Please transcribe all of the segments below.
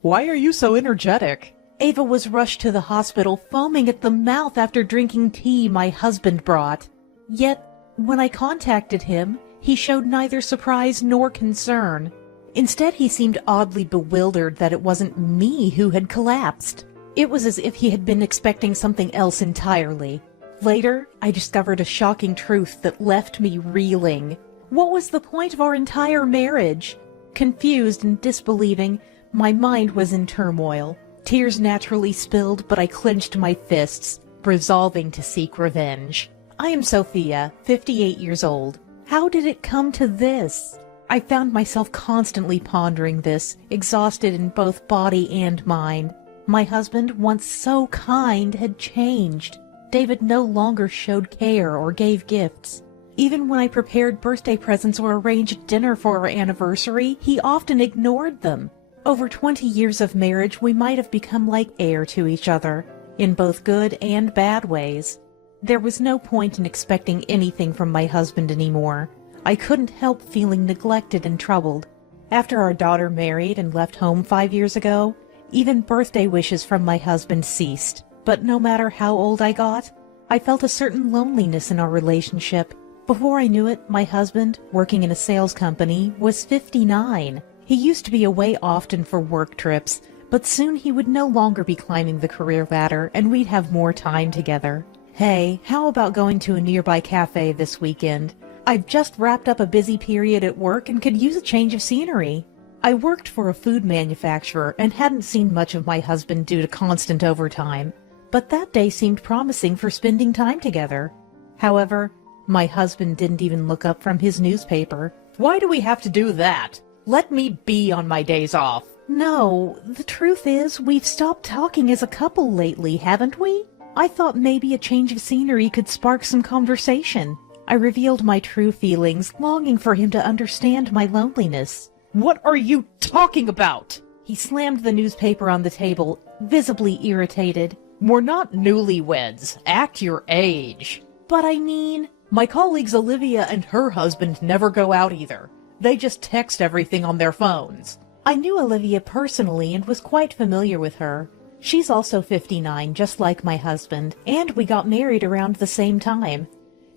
Why are you so energetic? Ava was rushed to the hospital foaming at the mouth after drinking tea my husband brought. Yet, when I contacted him, he showed neither surprise nor concern. Instead, he seemed oddly bewildered that it wasn't me who had collapsed. It was as if he had been expecting something else entirely. Later, I discovered a shocking truth that left me reeling. What was the point of our entire marriage? Confused and disbelieving, my mind was in turmoil. Tears naturally spilled, but I clenched my fists, resolving to seek revenge. I am Sophia, 58 years old. How did it come to this? I found myself constantly pondering this, exhausted in both body and mind. My husband, once so kind, had changed. David no longer showed care or gave gifts. Even when I prepared birthday presents or arranged dinner for our anniversary, he often ignored them. Over 20 years of marriage, we might have become like air to each other, in both good and bad ways. There was no point in expecting anything from my husband anymore. I couldn't help feeling neglected and troubled. After our daughter married and left home 5 years ago, even birthday wishes from my husband ceased. But no matter how old I got, I felt a certain loneliness in our relationship. Before I knew it, my husband, working in a sales company, was 59. He used to be away often for work trips, but soon he would no longer be climbing the career ladder and we'd have more time together. Hey, how about going to a nearby cafe this weekend? I've just wrapped up a busy period at work and could use a change of scenery. I worked for a food manufacturer and hadn't seen much of my husband due to constant overtime, but that day seemed promising for spending time together. However, my husband didn't even look up from his newspaper. Why do we have to do that? Let me be on my days off. No, the truth is, we've stopped talking as a couple lately, haven't we? I thought maybe a change of scenery could spark some conversation. I revealed my true feelings, longing for him to understand my loneliness. What are you talking about? He slammed the newspaper on the table, visibly irritated. We're not newlyweds. Act your age. But I mean... My colleagues Olivia and her husband never go out either. They just text everything on their phones. I knew Olivia personally and was quite familiar with her. She's also 59, just like my husband, and we got married around the same time.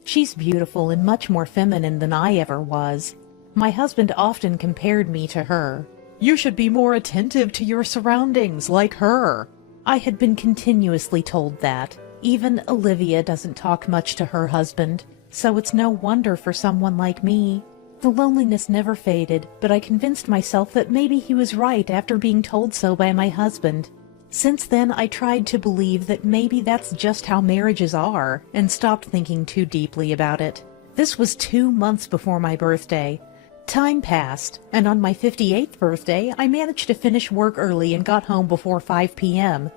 She's beautiful and much more feminine than I ever was. My husband often compared me to her. You should be more attentive to your surroundings, like her. I had been continuously told that. Even Olivia doesn't talk much to her husband, so it's no wonder for someone like me. The loneliness never faded, but I convinced myself that maybe he was right after being told so by my husband. Since then, I tried to believe that maybe that's just how marriages are, and stopped thinking too deeply about it. This was 2 months before my birthday. Time passed, and on my 58th birthday, I managed to finish work early and got home before 5 p.m.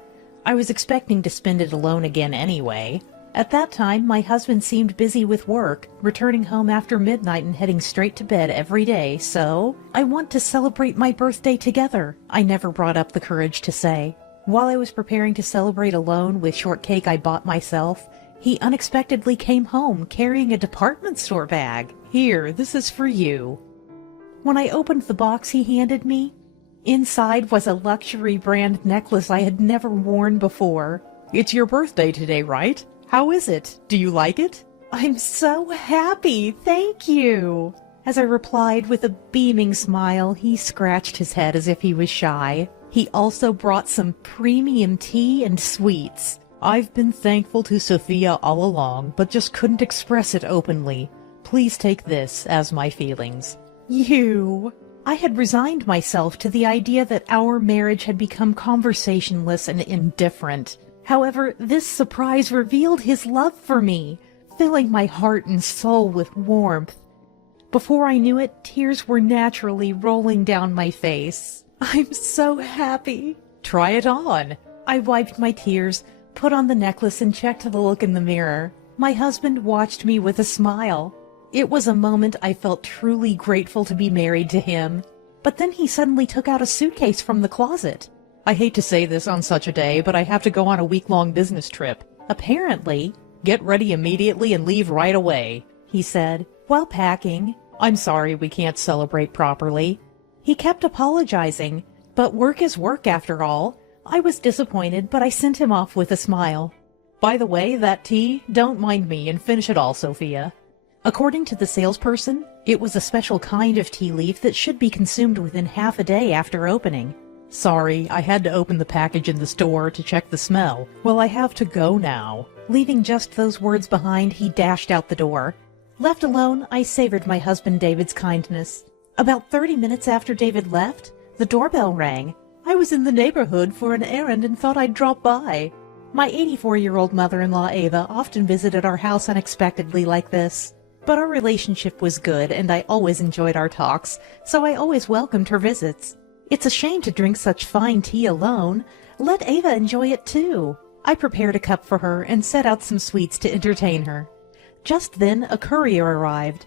I was expecting to spend it alone again anyway. At that time, my husband seemed busy with work, returning home after midnight and heading straight to bed every day, so I want to celebrate my birthday together, I never brought up the courage to say. While I was preparing to celebrate alone with shortcake I bought myself, he unexpectedly came home carrying a department store bag. Here, this is for you. When I opened the box he handed me, inside was a luxury brand necklace I had never worn before. It's your birthday today, right? How is it? Do you like it? I'm so happy, thank you. As I replied with a beaming smile, he scratched his head as if he was shy. He also brought some premium tea and sweets. I've been thankful to Sophia all along, but just couldn't express it openly. Please take this as my feelings. You. I had resigned myself to the idea that our marriage had become conversationless and indifferent. However, this surprise revealed his love for me, filling my heart and soul with warmth. Before I knew it, tears were naturally rolling down my face. I'm so happy. Try it on. I wiped my tears, put on the necklace, and checked the look in the mirror. My husband watched me with a smile. It was a moment I felt truly grateful to be married to him. But then he suddenly took out a suitcase from the closet. I hate to say this on such a day, but I have to go on a week-long business trip. Apparently. Get ready immediately and leave right away, he said, while packing. I'm sorry we can't celebrate properly. He kept apologizing. But work is work after all. I was disappointed, but I sent him off with a smile. By the way, that tea, don't mind me and finish it all, Sophia. According to the salesperson, it was a special kind of tea leaf that should be consumed within half a day after opening. Sorry, I had to open the package in the store to check the smell. Well, I have to go now. Leaving just those words behind, he dashed out the door. Left alone, I savored my husband David's kindness. About 30 minutes after David left, the doorbell rang. I was in the neighborhood for an errand and thought I'd drop by. My 84-year-old mother-in-law Ava often visited our house unexpectedly like this. But our relationship was good and I always enjoyed our talks, so I always welcomed her visits. It's a shame to drink such fine tea alone. Let Ava enjoy it too. I prepared a cup for her and set out some sweets to entertain her. Just then a courier arrived.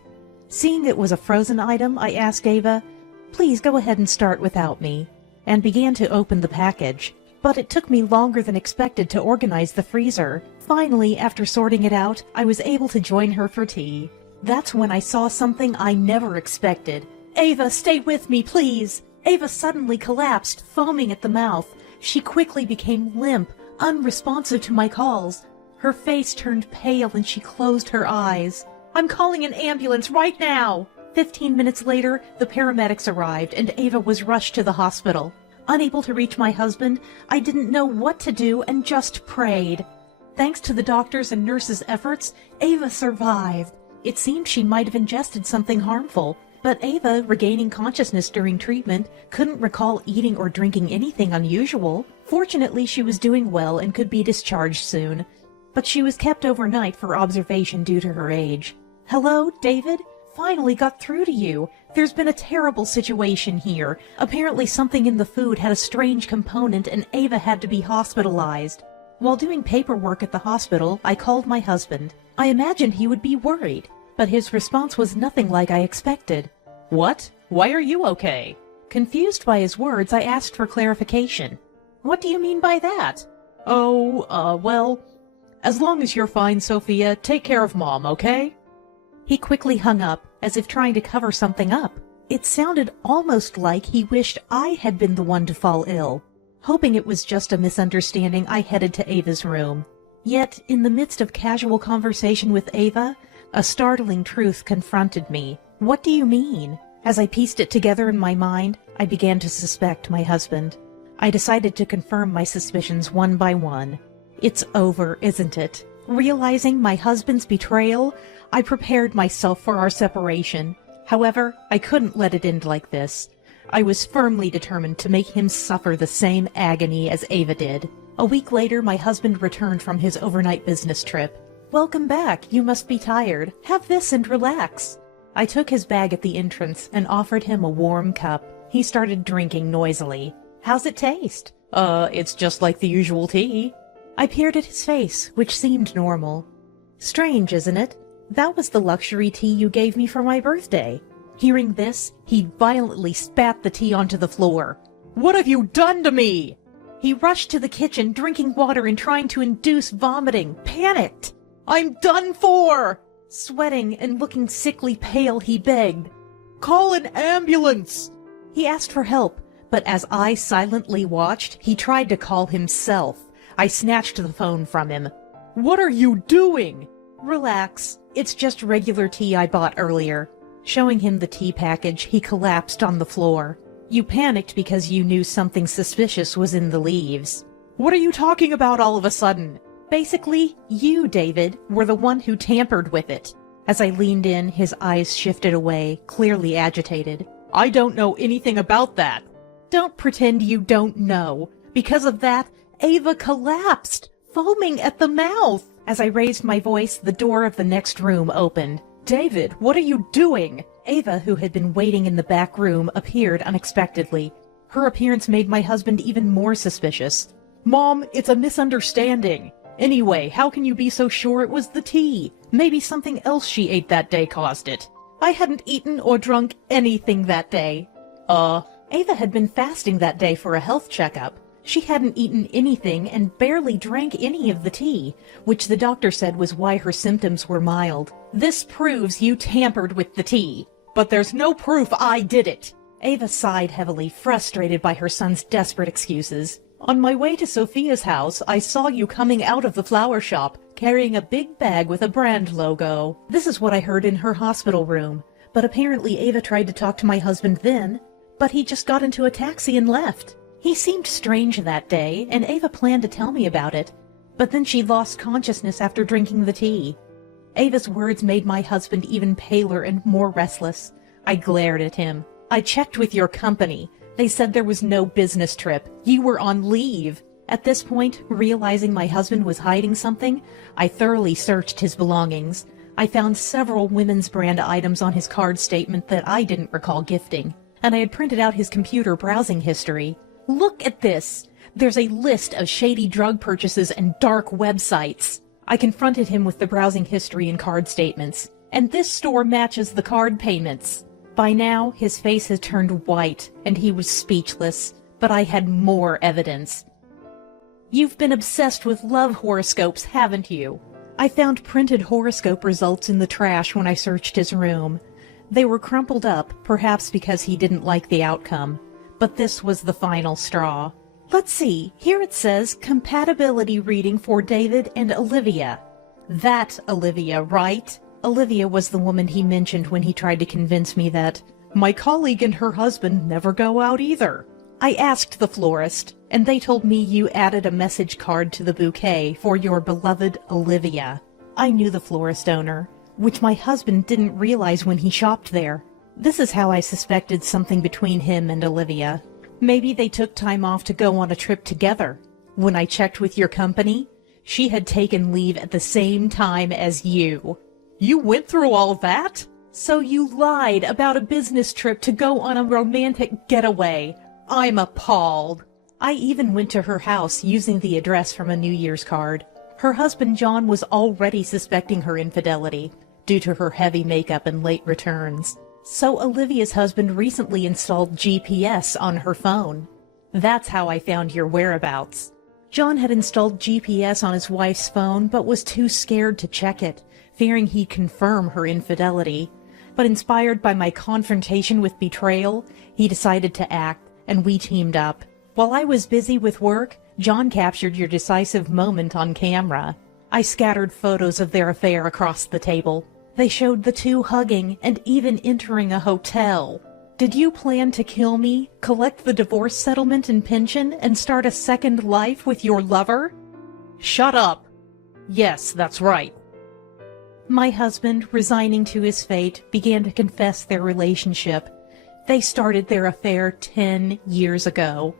Seeing it was a frozen item, I asked Ava, "Please go ahead and start without me," and began to open the package. But it took me longer than expected to organize the freezer. Finally, after sorting it out, I was able to join her for tea. That's when I saw something I never expected. "Ava, stay with me, please!" Ava suddenly collapsed, foaming at the mouth. She quickly became limp, unresponsive to my calls. Her face turned pale and she closed her eyes. "I'm calling an ambulance right now!" 15 minutes later, the paramedics arrived and Ava was rushed to the hospital. Unable to reach my husband, I didn't know what to do and just prayed. Thanks to the doctors' and nurses' efforts, Ava survived. It seemed she might have ingested something harmful, but Ava, regaining consciousness during treatment, couldn't recall eating or drinking anything unusual. Fortunately, she was doing well and could be discharged soon. But she was kept overnight for observation due to her age. "Hello, David? Finally got through to you. There's been a terrible situation here. Apparently something in the food had a strange component and Ava had to be hospitalized." While doing paperwork at the hospital, I called my husband. I imagined he would be worried, but his response was nothing like I expected. "What? Why are you okay?" Confused by his words, I asked for clarification. "What do you mean by that?" Well, as long as you're fine, Sophia, take care of Mom, okay?" He quickly hung up, as if trying to cover something up. It sounded almost like he wished I had been the one to fall ill. Hoping it was just a misunderstanding, I headed to Ava's room. Yet, in the midst of casual conversation with Ava, a startling truth confronted me. "What do you mean?" As I pieced it together in my mind, I began to suspect my husband. I decided to confirm my suspicions one by one. It's over, isn't it? Realizing my husband's betrayal, I prepared myself for our separation. However, I couldn't let it end like this. I was firmly determined to make him suffer the same agony as Ava did. A week later, my husband returned from his overnight business trip. "Welcome back. You must be tired. Have this and relax." I took his bag at the entrance and offered him a warm cup. He started drinking noisily. "How's it taste?" It's just like the usual tea." I peered at his face, which seemed normal. "Strange, isn't it? That was the luxury tea you gave me for my birthday." Hearing this, he violently spat the tea onto the floor. "What have you done to me?" He rushed to the kitchen, drinking water and trying to induce vomiting, panicked. "I'm done for!" Sweating and looking sickly pale, he begged. "Call an ambulance!" He asked for help, but as I silently watched, he tried to call himself. I snatched the phone from him. "What are you doing?" "Relax. It's just regular tea I bought earlier." Showing him the tea package, he collapsed on the floor. "You panicked because you knew something suspicious was in the leaves." "What are you talking about all of a sudden?" "Basically, you, David, were the one who tampered with it." As I leaned in, his eyes shifted away, clearly agitated. "I don't know anything about that." "Don't pretend you don't know. Because of that, Ava collapsed, foaming at the mouth." As I raised my voice, the door of the next room opened. "David, what are you doing?" Ava, who had been waiting in the back room, appeared unexpectedly. Her appearance made my husband even more suspicious. "Mom, it's a misunderstanding. Anyway, how can you be so sure it was the tea? Maybe something else she ate that day caused it." "I hadn't eaten or drunk anything that day." Ava had been fasting that day for a health checkup. She hadn't eaten anything and barely drank any of the tea, which the doctor said was why her symptoms were mild. "This proves you tampered with the tea." "But there's no proof I did it." Ava sighed heavily, frustrated by her son's desperate excuses. On my way to Sophia's house, I saw you coming out of the flower shop, carrying a big bag with a brand logo. This is what I heard in her hospital room. But apparently Ava tried to talk to my husband then, but he just got into a taxi and left. He seemed strange that day, and Ava planned to tell me about it, but then she lost consciousness after drinking the tea. Ava's words made my husband even paler and more restless. I glared at him. I checked with your company. They said there was no business trip. You were on leave. At this point, realizing my husband was hiding something, I thoroughly searched his belongings. I found several women's brand items on his card statement that I didn't recall gifting, and I had printed out his computer browsing history. Look at this! There's a list of shady drug purchases and dark websites. I confronted him with the browsing history and card statements, and this store matches the card payments. By now, his face had turned white, and he was speechless, but I had more evidence. You've been obsessed with love horoscopes, haven't you? I found printed horoscope results in the trash when I searched his room. They were crumpled up, perhaps because he didn't like the outcome. But this was the final straw. Let's see, here it says, compatibility reading for David and Olivia. That Olivia, right? Olivia was the woman he mentioned when he tried to convince me that my colleague and her husband never go out either. I asked the florist, and they told me you added a message card to the bouquet for your beloved Olivia. I knew the florist owner, which my husband didn't realize when he shopped there. This is how I suspected something between him and Olivia. Maybe they took time off to go on a trip together. When I checked with your company, she had taken leave at the same time as you. You went through all that? So you lied about a business trip to go on a romantic getaway. I'm appalled. I even went to her house using the address from a New Year's card. Her husband John was already suspecting her infidelity due to her heavy makeup and late returns. So Olivia's husband recently installed GPS on her phone. That's how I found your whereabouts. John had installed GPS on his wife's phone but was too scared to check it, fearing he'd confirm her infidelity. But inspired by my confrontation with betrayal, he decided to act, and we teamed up. While I was busy with work, John captured your decisive moment on camera. I scattered photos of their affair across the table. They showed the two hugging and even entering a hotel. Did you plan to kill me, collect the divorce settlement and pension, and start a second life with your lover? Shut up. Yes, that's right. My husband, resigning to his fate, began to confess their relationship. They started their affair 10 years ago,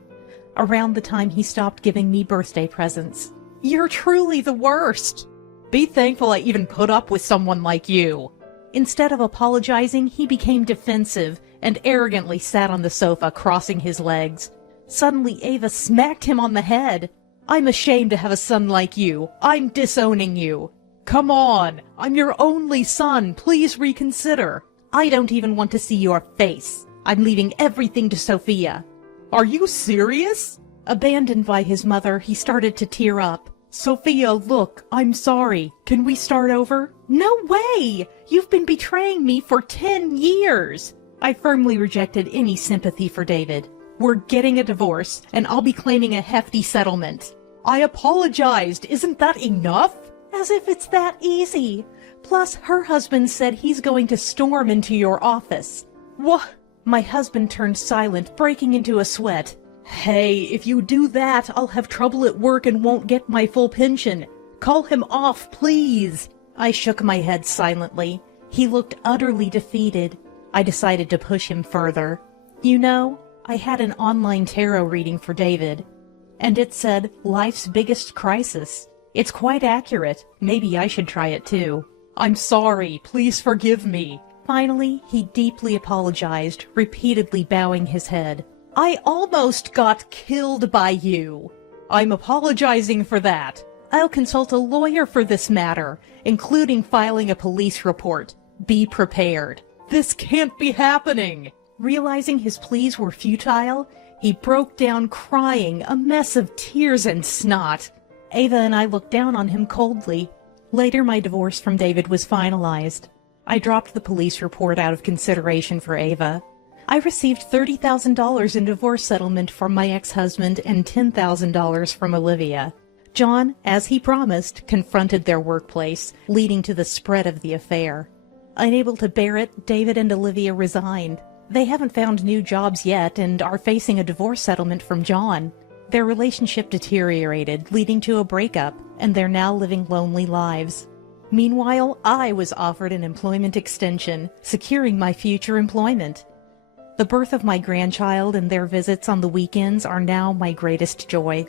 around the time he stopped giving me birthday presents. You're truly the worst. Be thankful I even put up with someone like you. Instead of apologizing, he became defensive and arrogantly sat on the sofa, crossing his legs. Suddenly, Ava smacked him on the head. I'm ashamed to have a son like you. I'm disowning you. Come on, I'm your only son. Please reconsider. I don't even want to see your face. I'm leaving everything to Sophia. Are you serious? Abandoned by his mother, he started to tear up. Sophia, look, I'm sorry. Can we start over? No way! You've been betraying me for 10 years. I firmly rejected any sympathy for David. We're getting a divorce, and I'll be claiming a hefty settlement. I apologized. Isn't that enough? As if it's that easy. Plus, her husband said he's going to storm into your office. What? My husband turned silent, breaking into a sweat. Hey, if you do that, I'll have trouble at work and won't get my full pension. Call him off, please. I shook my head silently. He looked utterly defeated. I decided to push him further. You know, I had an online tarot reading for David, and it said, life's biggest crisis. It's quite accurate. Maybe I should try it too. I'm sorry. Please forgive me. Finally, he deeply apologized, repeatedly bowing his head. I almost got killed by you. I'm apologizing for that. I'll consult a lawyer for this matter, including filing a police report. Be prepared. This can't be happening. Realizing his pleas were futile, he broke down crying, a mess of tears and snot. Ava and I looked down on him coldly. Later, my divorce from David was finalized. I dropped the police report out of consideration for Ava. I received $30,000 in divorce settlement from my ex-husband and $10,000 from Olivia. John, as he promised, confronted their workplace, leading to the spread of the affair. Unable to bear it, David and Olivia resigned. They haven't found new jobs yet and are facing a divorce settlement from John. Their relationship deteriorated, leading to a breakup, and they're now living lonely lives. Meanwhile, I was offered an employment extension, securing my future employment. The birth of my grandchild and their visits on the weekends are now my greatest joy.